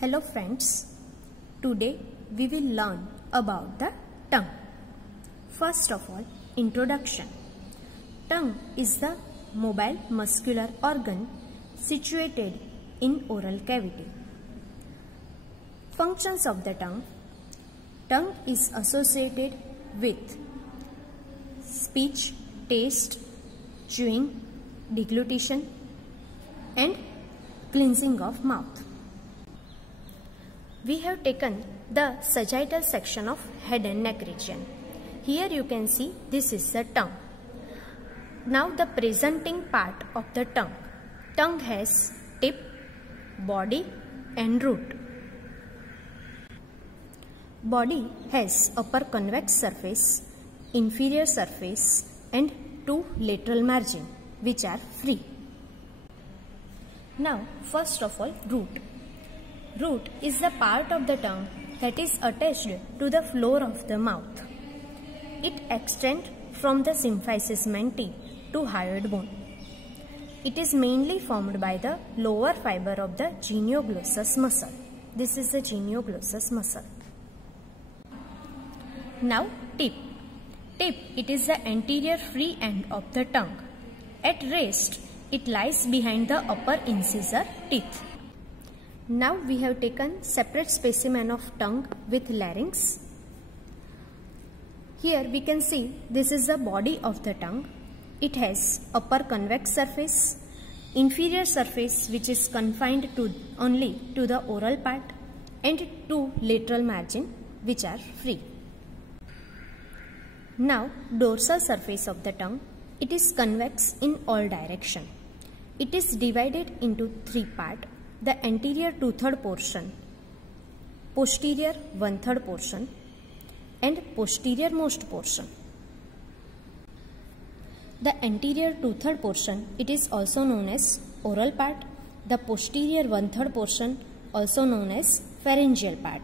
Hello friends, today we will learn about the tongue. First of all, introduction. Tongue is the mobile muscular organ situated in oral cavity. Functions of the tongue. Tongue is associated with speech, taste, chewing, deglutition and cleansing of mouth. We have taken the sagittal section of head and neck region. Here you can see this is the tongue. Now the presenting part of the tongue. Tongue has tip, body and root. Body has upper convex surface, inferior surface and two lateral margin which are free. Now first of all, root. Root is the part of the tongue that is attached to the floor of the mouth. It extends from the symphysis menti to hyoid bone. It is mainly formed by the lower fiber of the genioglossus muscle. This is the genioglossus muscle. Now tip. Tip, it is the anterior free end of the tongue. At rest, it lies behind the upper incisor teeth. Now we have taken separate specimen of tongue with larynx. Here we can see this is the body of the tongue. It has upper convex surface, inferior surface which is confined only to the oral part and two lateral margin which are free. Now dorsal surface of the tongue. It is convex in all direction. It is divided into three parts. The anterior 2/3 portion, posterior 1/3 portion and posterior most portion. The anterior 2/3 portion, it is also known as oral part. The posterior 1/3 portion also known as pharyngeal part.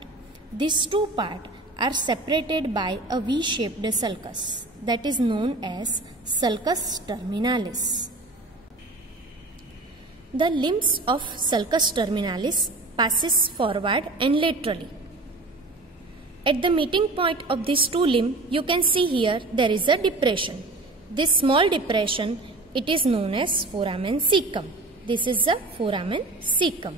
These two parts are separated by a V-shaped sulcus that is known as sulcus terminalis. The limbs of sulcus terminalis passes forward and laterally. At the meeting point of these two limbs, you can see here there is a depression. This small depression, it is known as foramen caecum. This is the foramen caecum.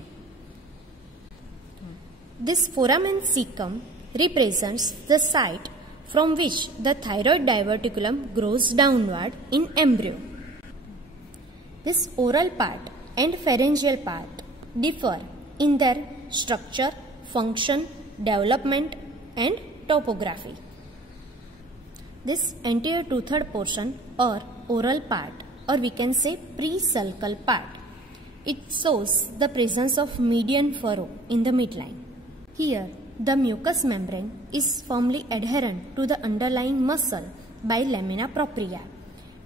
This foramen caecum represents the site from which the thyroid diverticulum grows downward in embryo. This oral part and pharyngeal part differ in their structure, function, development and topography. This anterior 2/3 portion or oral part, or we can say presulcal part, it shows the presence of median furrow in the midline. Here the mucous membrane is firmly adherent to the underlying muscle by lamina propria.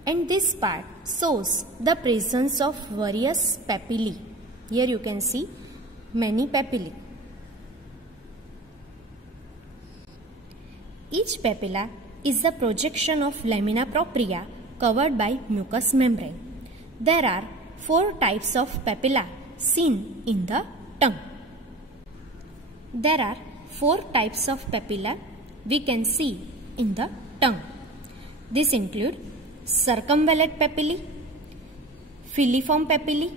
And this part shows the presence of various papillae. Here you can see many papillae. Each papilla is the projection of lamina propria covered by mucous membrane. There are 4 types of papilla seen in the tongue. There are 4 types of papilla we can see in the tongue. This include circumvallate papillae, filiform papillae,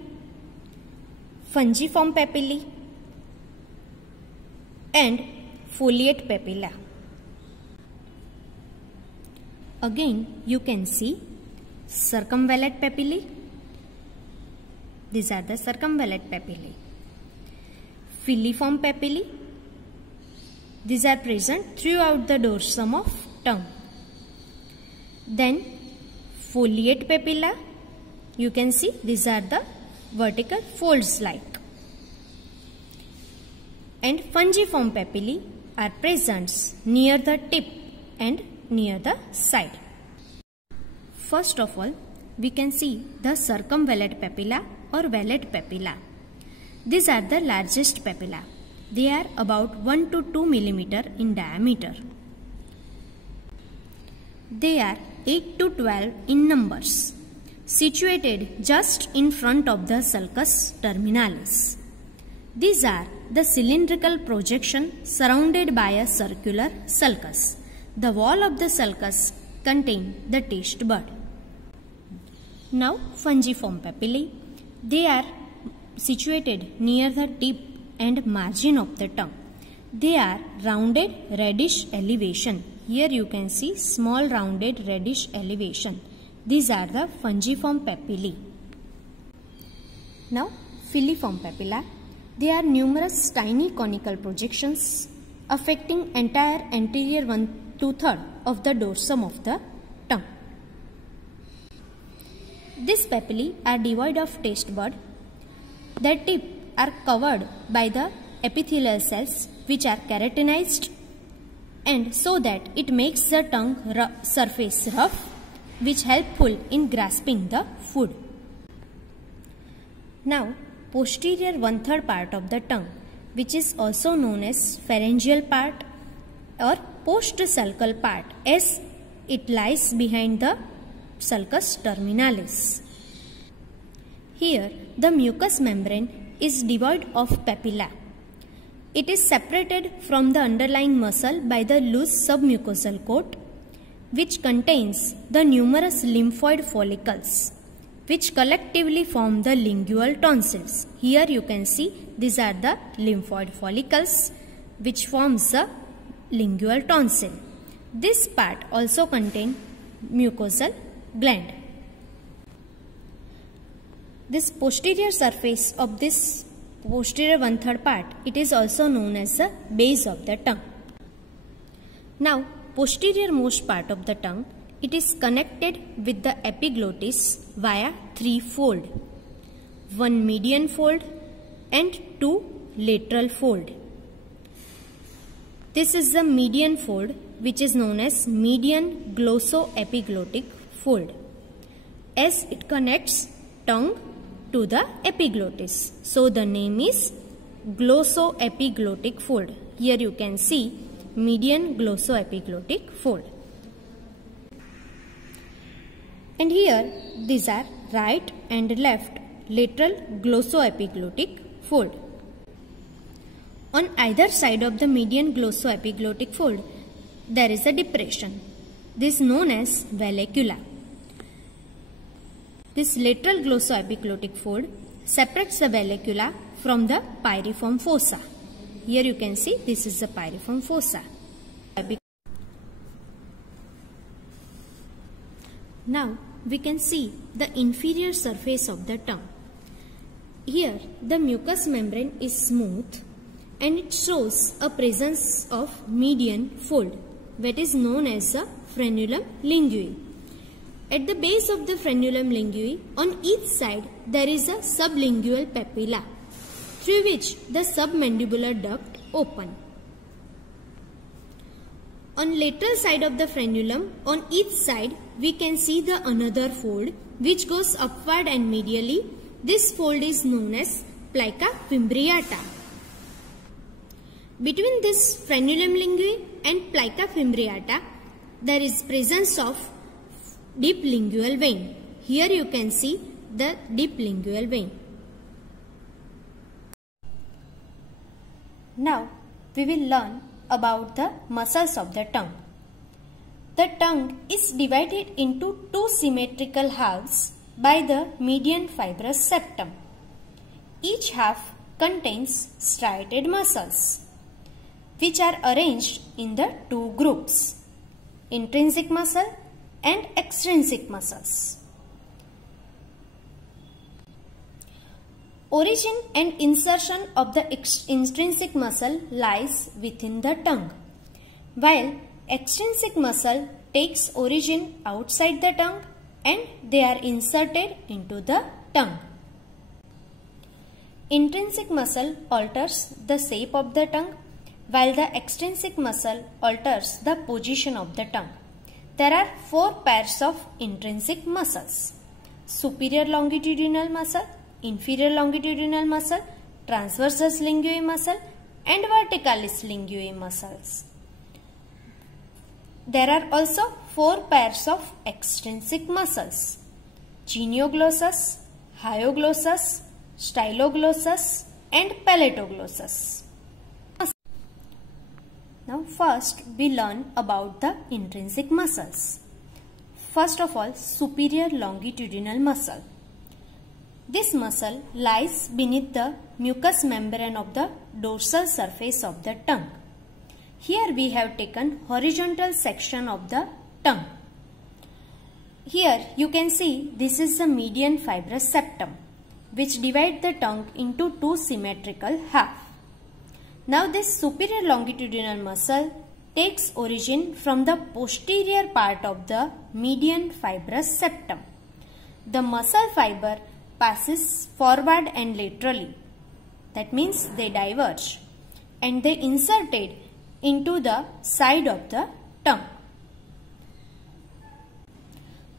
fungiform papillae and foliate papilla. Again you can see circumvallate papillae. These are the circumvallate papillae. Filiform papillae. These are present throughout the dorsum of tongue. Then foliate papilla, you can see these are the vertical folds like. And fungiform papillae are present near the tip and near the side. First of all, we can see the circumvallate papilla or vallate papilla. These are the largest papilla. They are about 1 to 2 millimeter in diameter. They are 8 to 12 in numbers, situated just in front of the sulcus terminalis. These are the cylindrical projection surrounded by a circular sulcus. The wall of the sulcus contains the taste bud. Now, fungiform papillae. They are situated near the tip and margin of the tongue. They are rounded reddish elevation. Here you can see small rounded reddish elevation. These are the fungiform papillae. Now, filiform papilla. They are numerous tiny conical projections affecting entire anterior 1/2 of the dorsum of the tongue. These papillae are devoid of taste bud. Their tip are covered by the epithelial cells which are keratinized, and so that it makes the tongue surface rough, which helpful in grasping the food. Now, posterior 1/3 part of the tongue, which is also known as pharyngeal part or post-sulcal part, as it lies behind the sulcus terminalis. Here, the mucous membrane is devoid of papilla. It is separated from the underlying muscle by the loose submucosal coat, which contains the numerous lymphoid follicles, which collectively form the lingual tonsils. Here you can see these are the lymphoid follicles which forms the lingual tonsil. This part also contains mucosal gland. This posterior surface of this posterior 1/3 part, it is also known as the base of the tongue. Now, posterior most part of the tongue, it is connected with the epiglottis via 3 folds, 1 median fold and 2 lateral fold. This is the median fold, which is known as median glossoepiglottic fold, as it connects tongue to the epiglottis. So the name is glossoepiglottic fold. Here you can see median glossoepiglottic fold. And here these are right and left lateral glossoepiglottic fold. On either side of the median glossoepiglottic fold, there is a depression. This is known as vallecula. This lateral glossoepiglottic fold separates the vallecula from the pyriform fossa. Here you can see this is the pyriform fossa. Now we can see the inferior surface of the tongue. Here the mucous membrane is smooth and it shows a presence of median fold, that is known as the frenulum linguae. At the base of the frenulum linguae, on each side there is a sublingual papilla through which the submandibular duct open. On lateral side of the frenulum, on each side we can see the another fold which goes upward and medially. This fold is known as plica fimbriata. Between this frenulum linguae and plica fimbriata, there is presence of deep lingual vein. Here you can see the deep lingual vein. Now we will learn about the muscles of the tongue. The tongue is divided into 2 symmetrical halves by the median fibrous septum. Each half contains striated muscles, which are arranged in the 2 groups, intrinsic muscle and extrinsic muscles. Origin and insertion of the intrinsic muscle lies within the tongue, while extrinsic muscle takes origin outside the tongue and they are inserted into the tongue. Intrinsic muscle alters the shape of the tongue, while the extrinsic muscle alters the position of the tongue. There are 4 pairs of intrinsic muscles: superior longitudinal muscle, inferior longitudinal muscle, transversus linguae muscle and verticalis linguae muscles. There are also 4 pairs of extrinsic muscles: genioglossus, hyoglossus, styloglossus, and palatoglossus. Now first we learn about the intrinsic muscles. First of all, superior longitudinal muscle. This muscle lies beneath the mucous membrane of the dorsal surface of the tongue. Here we have taken horizontal section of the tongue. Here you can see this is the median fibrous septum, which divides the tongue into two symmetrical halves. Now this superior longitudinal muscle takes origin from the posterior part of the median fibrous septum. The muscle fiber passes forward and laterally. That means they diverge and they inserted into the side of the tongue.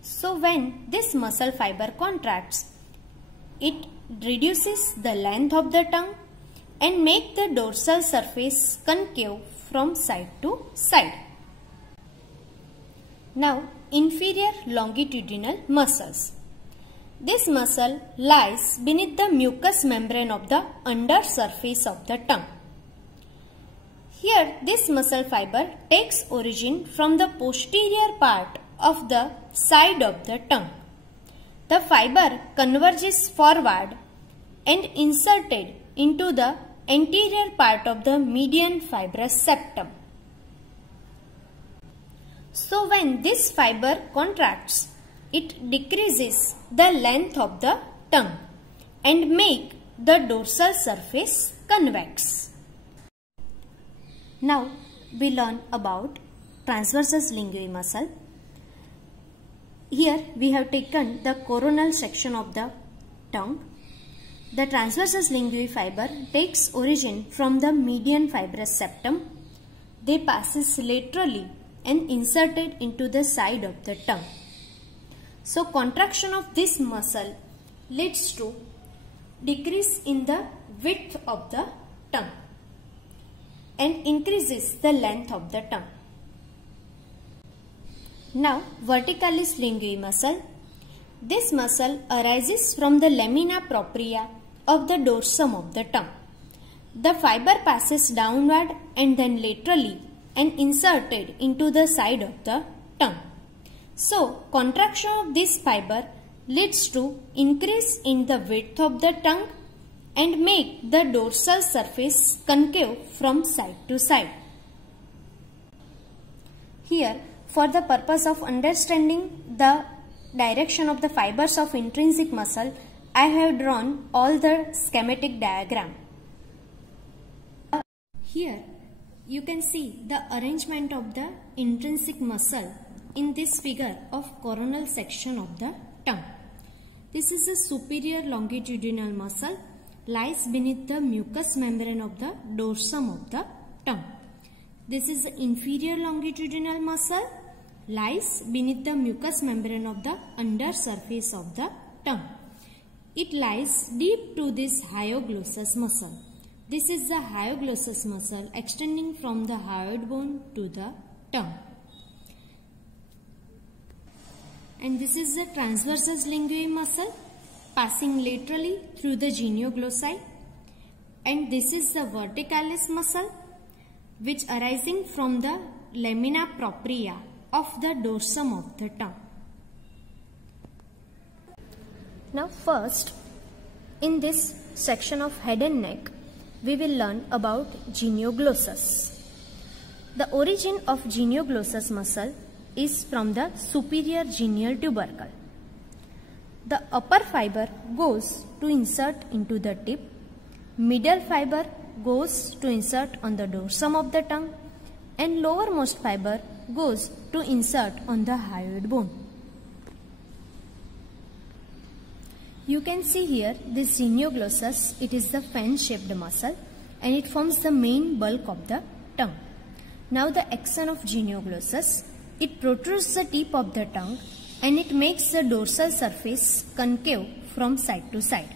So when this muscle fiber contracts, it reduces the length of the tongue and make the dorsal surface concave from side to side. Now, inferior longitudinal muscles. This muscle lies beneath the mucous membrane of the under surface of the tongue. Here, this muscle fiber takes origin from the posterior part of the side of the tongue. The fiber converges forward and inserted into the anterior part of the median fibrous septum. So when this fiber contracts, it decreases the length of the tongue and make the dorsal surface convex. Now we learn about transversus linguae muscle. Here we have taken the coronal section of the tongue. The transversus linguae fiber takes origin from the median fibrous septum. They passes laterally and inserted into the side of the tongue. So contraction of this muscle leads to decrease in the width of the tongue and increases the length of the tongue. Now verticalis linguae muscle. This muscle arises from the lamina propria of the dorsum of the tongue. The fiber passes downward and then laterally and inserted into the side of the tongue. So, contraction of this fiber leads to increase in the width of the tongue and make the dorsal surface concave from side to side. Here, for the purpose of understanding the direction of the fibers of intrinsic muscle, I have drawn all the schematic diagram. Here you can see the arrangement of the intrinsic muscle in this figure of coronal section of the tongue. This is a superior longitudinal muscle, lies beneath the mucous membrane of the dorsum of the tongue. This is the inferior longitudinal muscle, lies beneath the mucous membrane of the under surface of the tongue. It lies deep to this hyoglossus muscle. This is the hyoglossus muscle extending from the hyoid bone to the tongue. And this is the transversus linguae muscle passing laterally through the genioglossi. And this is the verticalis muscle which arising from the lamina propria of the dorsum of the tongue. Now first, in this section of head and neck, we will learn about genioglossus. The origin of genioglossus muscle is from the superior genial tubercle. The upper fiber goes to insert into the tip, middle fiber goes to insert on the dorsum of the tongue, and lowermost fiber goes to insert on the hyoid bone. You can see here this genioglossus, it is the fan-shaped muscle and it forms the main bulk of the tongue. Now the axon of genioglossus, it protrudes the tip of the tongue and it makes the dorsal surface concave from side to side.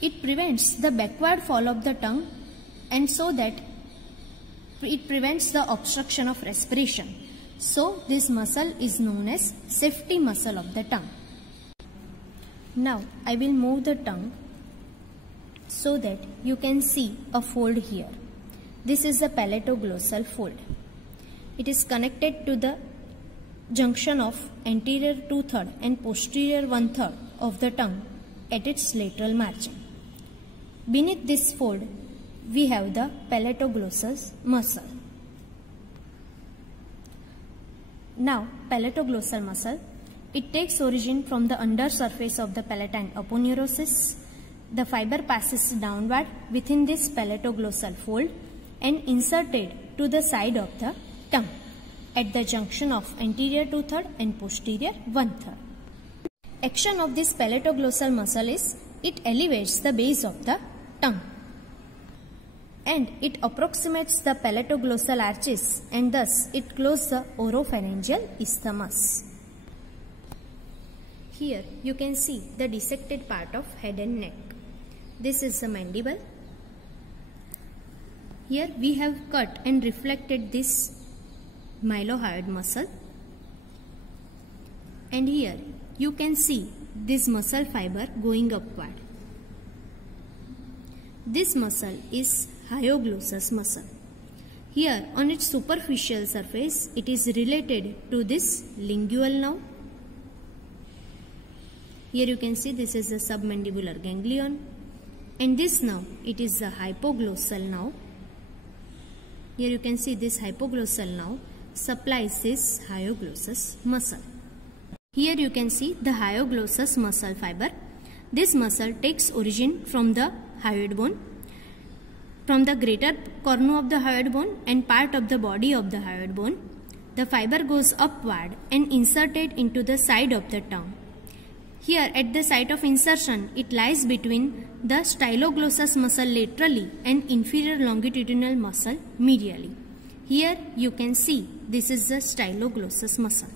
It prevents the backward fall of the tongue and so that it prevents the obstruction of respiration. So this muscle is known as safety muscle of the tongue. Now I will move the tongue. so that you can see a fold here. This is the palatoglossal fold. It is connected to the junction of anterior 2/3 and posterior 1/3 of the tongue at its lateral margin. Beneath this fold, we have the palatoglossal muscle. Now, palatoglossal muscle, it takes origin from the under surface of the palatine aponeurosis. The fiber passes downward within this palatoglossal fold and inserted to the side of the tongue at the junction of anterior 2/3 and posterior 1/3. Action of this palatoglossal muscle is it elevates the base of the tongue and it approximates the palatoglossal arches and thus it closes the oropharyngeal isthmus. Here you can see the dissected part of head and neck. This is the mandible. Here we have cut and reflected this mylohyoid muscle, and here you can see this muscle fiber going upward. This muscle is hyoglossus muscle. Here on its superficial surface it is related to this lingual nerve. Here you can see this is the submandibular ganglion, and this nerve, it is the hypoglossal nerve. Here you can see this hypoglossal nerve supplies this hyoglossus muscle. Here you can see the hyoglossus muscle fiber. This muscle takes origin from the hyoid bone, from the greater cornu of the hyoid bone and part of the body of the hyoid bone. The fiber goes upward and inserted into the side of the tongue. Here at the site of insertion, it lies between the styloglossus muscle laterally and inferior longitudinal muscle medially. Here you can see this is the styloglossus muscle.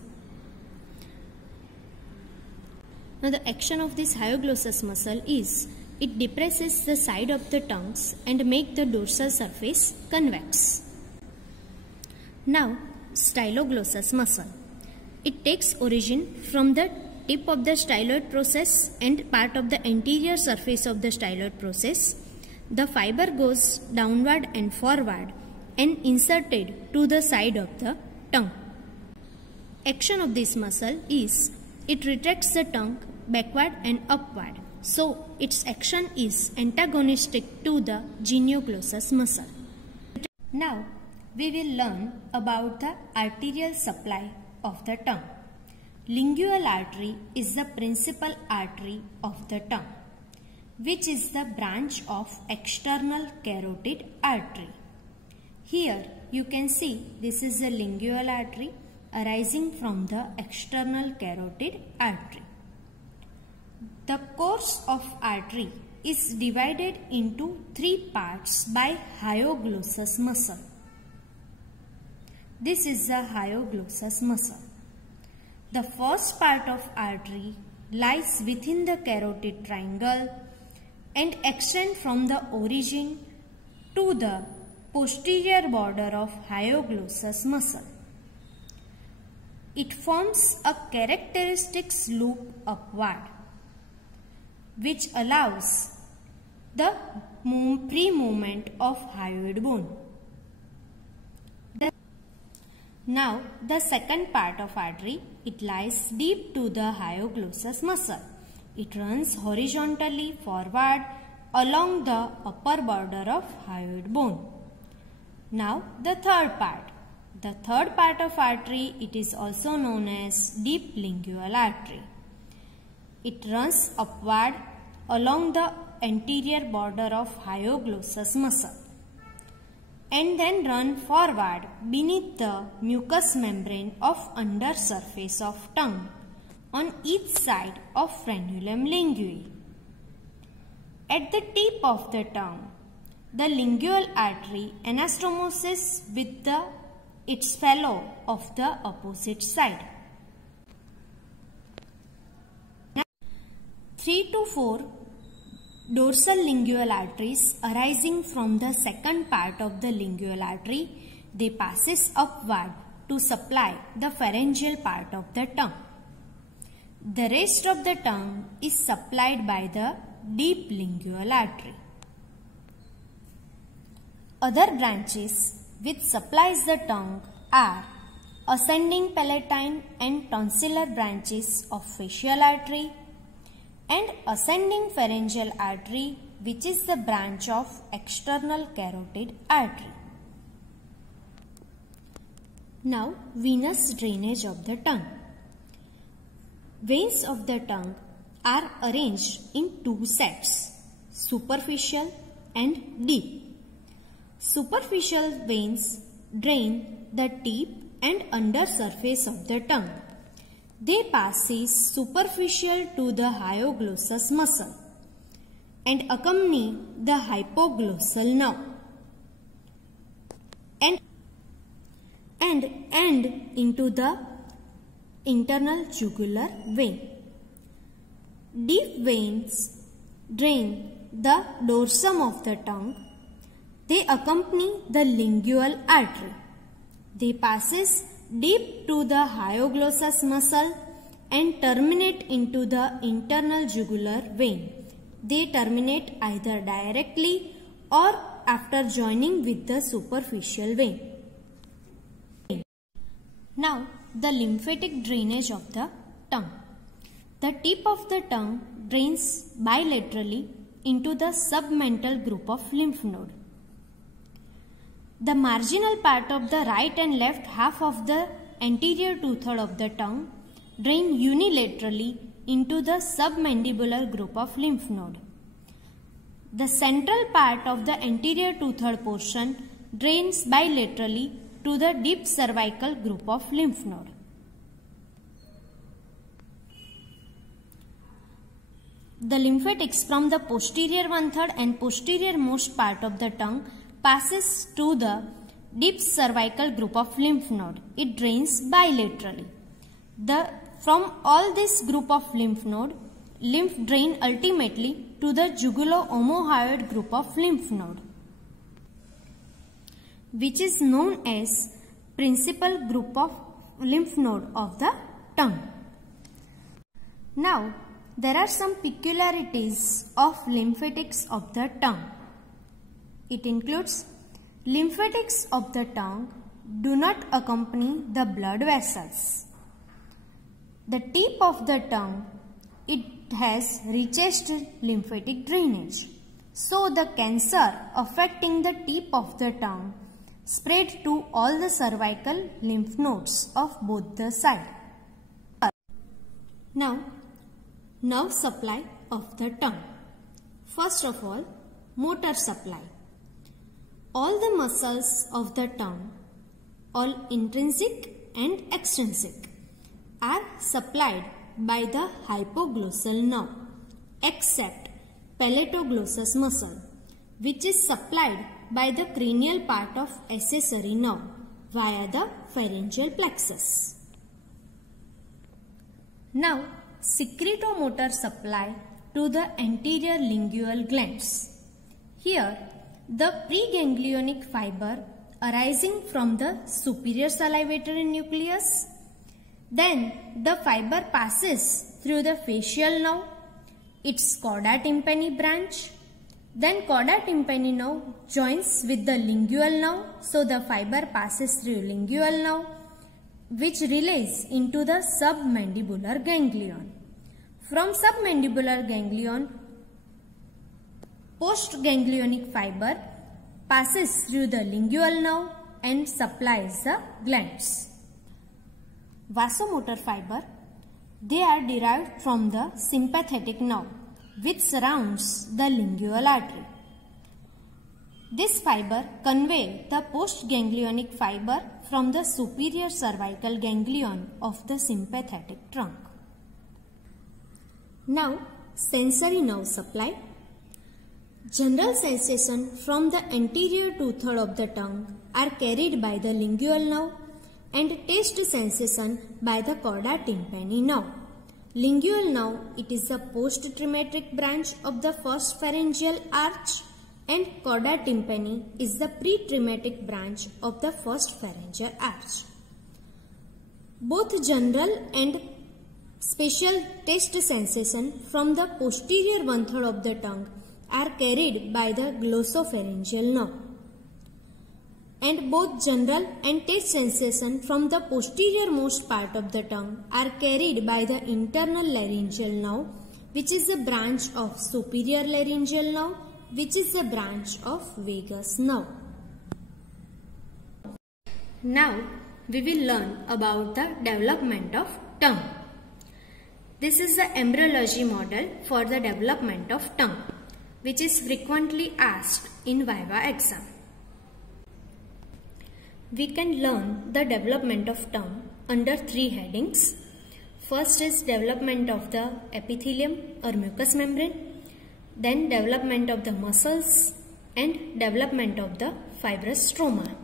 Now the action of this hyoglossus muscle is it depresses the side of the tongues and make the dorsal surface convex. Now styloglossus muscle. It takes origin from the tip of the styloid process and part of the anterior surface of the styloid process. The fiber goes downward and forward and inserted to the side of the tongue. Action of this muscle is it retracts the tongue backward and upward. So its action is antagonistic to the genioglossus muscle. Now we will learn about the arterial supply of the tongue. Lingual artery is the principal artery of the tongue, which is the branch of external carotid artery. Here you can see this is the lingual artery arising from the external carotid artery. The course of artery is divided into 3 parts by hyoglossus muscle. This is the hyoglossus muscle. The first part of artery lies within the carotid triangle and extends from the origin to the posterior border of hyoglossus muscle. It forms a characteristic loop upward, which allows the free movement of hyoid bone. Now the second part of artery, it lies deep to the hyoglossus muscle. It runs horizontally forward along the upper border of hyoid bone. Now the third part. The third part of artery, it is also known as deep lingual artery. It runs upward along the anterior border of hyoglossus muscle and then run forward beneath the mucous membrane of under surface of tongue on each side of frenulum linguae. At the tip of the tongue, the lingual artery anastomoses with its fellow of the opposite side. 3 to 4 dorsal lingual arteries arising from the second part of the lingual artery, they passes upward to supply the pharyngeal part of the tongue. The rest of the tongue is supplied by the deep lingual artery. Other branches which supplies the tongue are ascending palatine and tonsillar branches of facial artery and ascending pharyngeal artery, which is the branch of external carotid artery. Now, venous drainage of the tongue. Veins of the tongue are arranged in two sets, superficial and deep. Superficial veins drain the tip and under surface of the tongue. They passes superficial to the hyoglossus muscle and accompany the hypoglossal nerve and end into the internal jugular vein. Deep veins drain the dorsum of the tongue. They accompany the lingual artery. They passes deep to the hyoglossus muscle and terminate into the internal jugular vein. They terminate either directly or after joining with the superficial vein. Now, the lymphatic drainage of the tongue. The tip of the tongue drains bilaterally into the submental group of lymph node. The marginal part of the right and left half of the anterior two-third of the tongue drain unilaterally into the submandibular group of lymph node. The central part of the anterior two-third portion drains bilaterally to the deep cervical group of lymph node. The lymphatics from the posterior one-third and posterior most part of the tongue passes to the deep cervical group of lymph node. It drains bilaterally. From all this group of lymph node, lymph drain ultimately to the jugulo-omohyoid group of lymph node, which is known as principal group of lymph node of the tongue. Now, there are some peculiarities of lymphatics of the tongue. It includes lymphatics of the tongue do not accompany the blood vessels. The tip of the tongue, it has richest lymphatic drainage. So the cancer affecting the tip of the tongue spread to all the cervical lymph nodes of both the sides. Now, nerve supply of the tongue. First of all, motor supply. All the muscles of the tongue, all intrinsic and extrinsic, are supplied by the hypoglossal nerve, except palatoglossus muscle, which is supplied by the cranial part of accessory nerve via the pharyngeal plexus. Now, secretomotor supply to the anterior lingual glands. Here, the preganglionic fiber arising from the superior salivatory nucleus. Then the fiber passes through the facial nerve, its cauda tympani branch. Then cauda tympani nerve joins with the lingual nerve. So the fiber passes through lingual nerve, which relays into the submandibular ganglion. From submandibular ganglion, postganglionic fiber passes through the lingual nerve and supplies the glands. Vasomotor fiber, they are derived from the sympathetic nerve, which surrounds the lingual artery. This fiber convey the postganglionic fiber from the superior cervical ganglion of the sympathetic trunk. Now, sensory nerve supply. General sensation from the anterior two-third of the tongue are carried by the lingual nerve and taste sensation by the cauda tympani nerve. Lingual nerve, it is the post-traumatic branch of the first pharyngeal arch, and cauda tympani is the pre-traumatic branch of the first pharyngeal arch. Both general and special taste sensation from the posterior one-third of the tongue are carried by the glossopharyngeal nerve. and both general and taste sensation from the posterior most part of the tongue are carried by the internal laryngeal nerve, which is a branch of superior laryngeal nerve, which is a branch of vagus nerve. Now we will learn about the development of tongue. This is the embryology model for the development of tongue, which is frequently asked in Viva exam. We can learn the development of tongue under three headings. First is development of the epithelium or mucous membrane, then development of the muscles, and development of the fibrous stroma.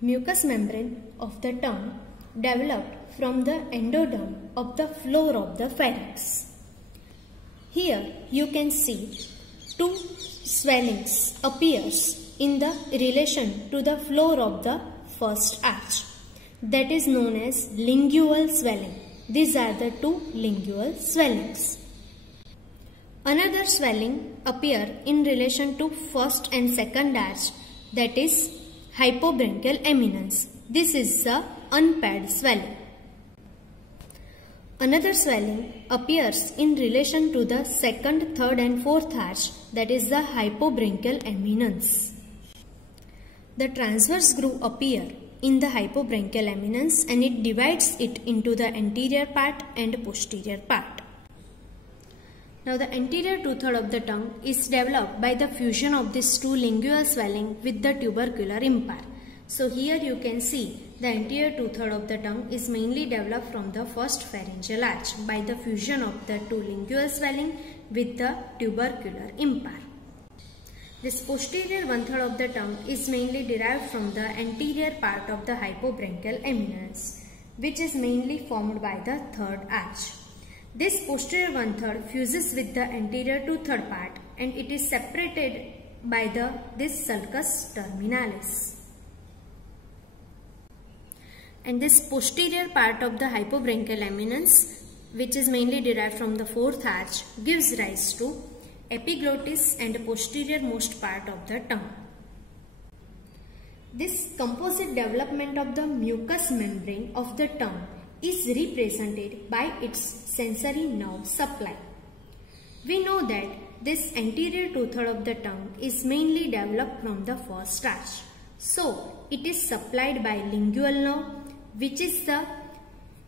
Mucous membrane of the tongue developed from the endoderm of the floor of the pharynx. Here you can see two swellings appears in the relation to the floor of the first arch, that is known as lingual swelling. These are the two lingual swellings. Another swelling appear in relation to first and second arch, that is hypobranchial eminence. This is the unpaired swelling. Another swelling appears in relation to the second, third and fourth arch, that is the hypobranchial eminence. The transverse groove appear in the hypobranchial eminence and it divides it into the anterior part and posterior part. Now the anterior 2/3 of the tongue is developed by the fusion of these two lingual swelling with the tubercular impar. So here you can see the anterior 2/3 of the tongue is mainly developed from the first pharyngeal arch by the fusion of the two lingual swelling with the tubercular impar. This posterior 1/3 of the tongue is mainly derived from the anterior part of the hypobranchial eminence, which is mainly formed by the third arch. This posterior 1/3 fuses with the anterior 2/3 part and it is separated by this sulcus terminalis. And this posterior part of the hypobranchial eminence, which is mainly derived from the fourth arch, gives rise to epiglottis and posterior most part of the tongue. This composite development of the mucous membrane of the tongue is represented by its sensory nerve supply. We know that this anterior 2/3 of the tongue is mainly developed from the first arch. So it is supplied by lingual nerve, which is the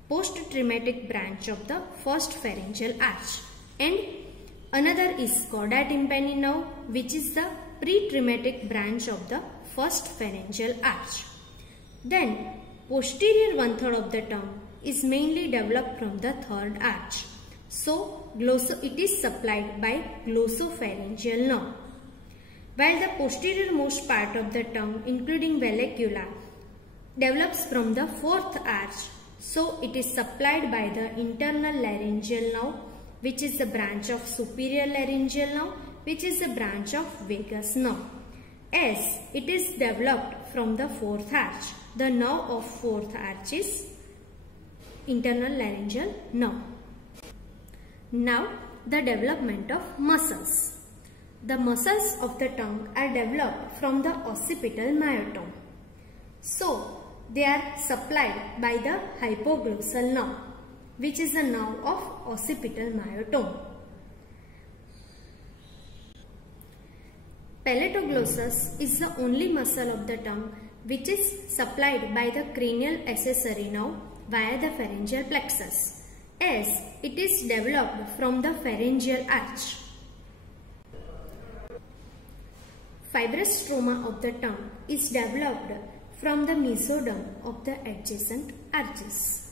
post-traumatic branch of the first pharyngeal arch, and another is cauda tympani nerve, which is the pre-traumatic branch of the first pharyngeal arch. Then posterior 1/3 of the tongue is mainly developed from the third arch. So it is supplied by glossopharyngeal nerve. While the posterior most part of the tongue, including vallecula, develops from the fourth arch, so it is supplied by the internal laryngeal nerve, which is a branch of superior laryngeal nerve, which is a branch of vagus nerve. As it is developed from the fourth arch, the nerve of fourth arch is internal laryngeal nerve. Now the development of muscles. The muscles of the tongue are developed from the occipital myotome. So they are supplied by the hypoglossal nerve, which is a nerve of occipital myotome. Palatoglossus is the only muscle of the tongue which is supplied by the cranial accessory nerve via the pharyngeal plexus, as it is developed from the pharyngeal arch. Fibrous stroma of the tongue is developed from the mesoderm of the adjacent arches.